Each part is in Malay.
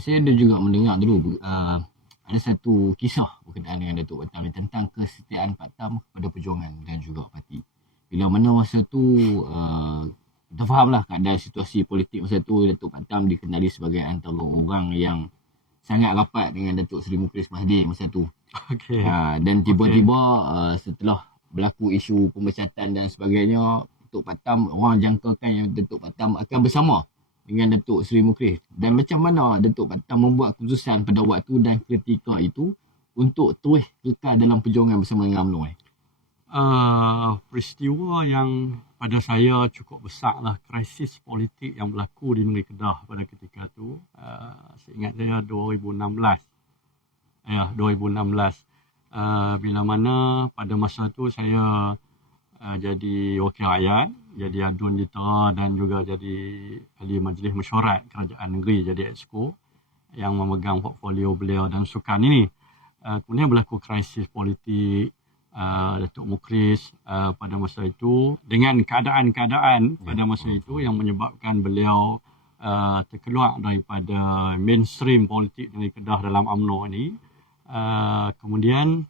Saya ada juga mendengar dulu ada satu kisah berkenaan dengan Datuk Batam tentang kesetiaan Pak Tam kepada perjuangan dan juga parti. Bila mana masa tu kita fahamlah keadaan situasi politik masa tu, Datuk Batam dikenali sebagai antara orang yang sangat rapat dengan Datuk Seri Mukhlis Mahathir masa tu. Okey. Dan tiba-tiba setelah berlaku isu pemecatan dan sebagainya, Datuk Batam, orang jangkakan yang Datuk Batam akan bersama dengan Datuk Seri Mukhlis. Dan macam mana Datuk Batam membuat keputusan pada waktu dan ketika itu untuk terus kekal dalam perjuangan bersama dengan UMNO? Peristiwa yang pada saya cukup besar lah, krisis politik yang berlaku di negeri Kedah pada ketika itu. Seingat saya 2016. 2016. Bila mana pada masa itu saya jadi wakil rakyat, jadi adun jitera dan juga jadi ahli majlis mesyuarat kerajaan negeri, jadi exco yang memegang portfolio beliau dan sukan ini. Kemudian berlaku krisis politik Datuk Mukhlis pada masa itu dengan keadaan-keadaan pada masa itu yang menyebabkan beliau terkeluar daripada mainstream politik negeri Kedah dalam UMNO ini. Kemudian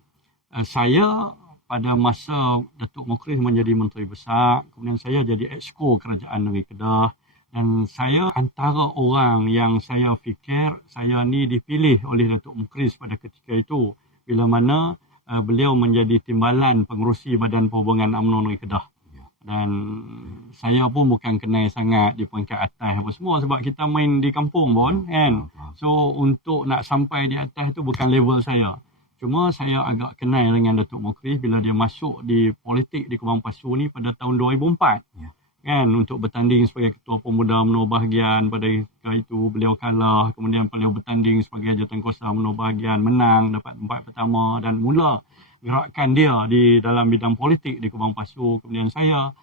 saya pada masa Datuk Mukhlis menjadi Menteri Besar, kemudian saya jadi exco kerajaan negeri Kedah, dan saya antara orang yang saya fikir saya ni dipilih oleh Datuk Mukhlis pada ketika itu bila mana beliau menjadi timbalan pengerusi Badan Perhubungan UMNO Negeri Kedah. Dan saya pun bukan kenal sangat di peringkat atas apa semua sebab kita main di kampung pun kan. So untuk nak sampai di atas tu bukan level saya. Cuma saya agak kenal dengan Datuk Mukhlis bila dia masuk di politik di Kubang Pasu ni pada tahun 2004. Kan, untuk bertanding sebagai Ketua Pemuda UMNO Bahagian. Pada ketika itu beliau kalah, kemudian beliau bertanding sebagai Jawatankuasa UMNO Bahagian, menang, dapat tempat pertama dan mula gerakan dia di dalam bidang politik di Kubang Pasu. Kemudian saya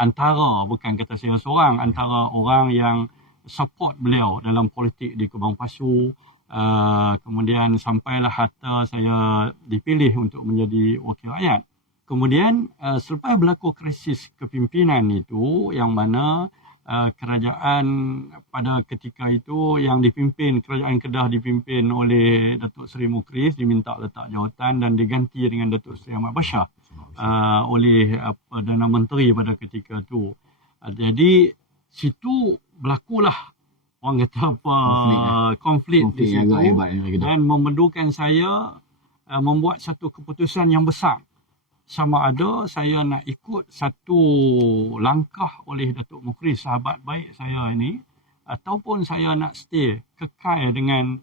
antara, bukan kata saya seorang, antara orang yang support beliau dalam politik di Kubang Pasu. Kemudian sampailah hatta saya dipilih untuk menjadi wakil rakyat. Kemudian selepas berlaku krisis kepimpinan itu yang mana kerajaan pada ketika itu yang dipimpin, kerajaan Kedah dipimpin oleh Datuk Seri Mukhlis, diminta letak jawatan dan diganti dengan Datuk Seri Ahmad Bashar oleh Perdana Menteri pada ketika itu. Jadi situ berlakulah orang kata apa konflik di situ dan memerlukan saya membuat satu keputusan yang besar. Sama ada saya nak ikut satu langkah oleh Datuk Mukhlis, sahabat baik saya ini, ataupun saya nak stay, kekal dengan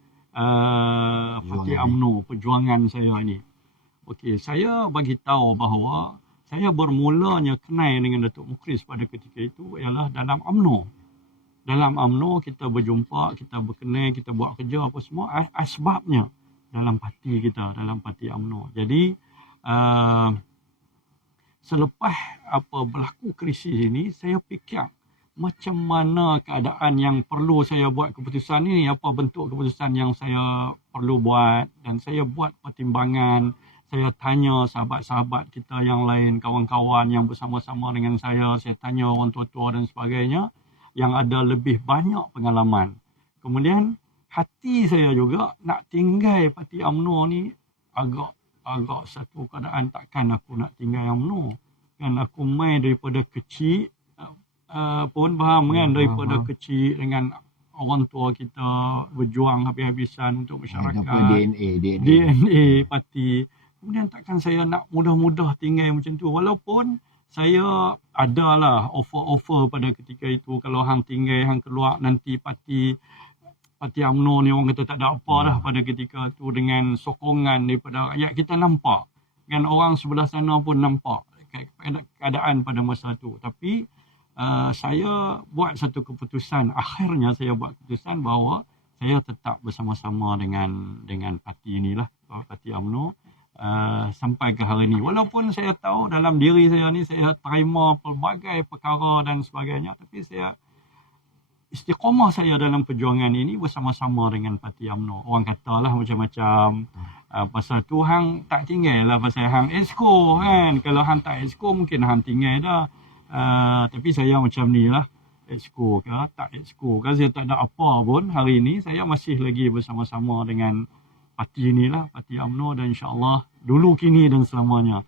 parti UMNO, perjuangan saya ini. Okey, saya bagi tahu bahawa saya bermulanya kenal dengan Datuk Mukhlis pada ketika itu ialah dalam UMNO. Dalam UMNO kita berjumpa, kita berkenal, kita buat kerja apa semua, asbabnya dalam parti kita, dalam parti UMNO. Jadi selepas berlaku krisis ini, saya fikir macam mana keadaan yang perlu saya buat keputusan ini, apa bentuk keputusan yang saya perlu buat, dan saya buat pertimbangan. Saya tanya sahabat-sahabat kita yang lain, kawan-kawan yang bersama-sama dengan saya tanya orang tua-tua dan sebagainya yang ada lebih banyak pengalaman. Kemudian hati saya juga nak tinggal parti UMNO ni agak satu keadaan takkan aku nak tinggal UMNO. Kan aku main daripada kecil, pun faham kan, daripada kecil dengan orang tua kita berjuang habis-habisan untuk masyarakat. DNA parti. Kemudian takkan saya nak mudah-mudah tinggal macam tu. Walaupun saya adalah offer-offer pada ketika itu, kalau hang tinggal, hang keluar nanti parti UMNO ni orang kata tak ada apa dah pada ketika tu, dengan sokongan daripada rakyat. Kita nampak kan, orang sebelah sana pun nampak keadaan pada masa tu. Tapi saya buat satu keputusan, akhirnya saya buat keputusan bahawa saya tetap bersama-sama dengan parti inilah, parti UMNO sampai ke hari ini. Walaupun saya tahu dalam diri saya ni saya terima pelbagai perkara dan sebagainya, tapi saya istiqamah saya dalam perjuangan ini bersama-sama dengan parti UMNO. Orang katalah macam-macam. Pasal tu hang tak tinggal lah pasal hang exco kan. Kalau hang tak exco mungkin hang tinggal dah. Tapi saya macam ni lah. exco ke, tak exco ke, saya tak ada apa pun. Hari ini saya masih lagi bersama-sama dengan parti inilah, Parti UMNO, dan insya-Allah dulu, kini dan selamanya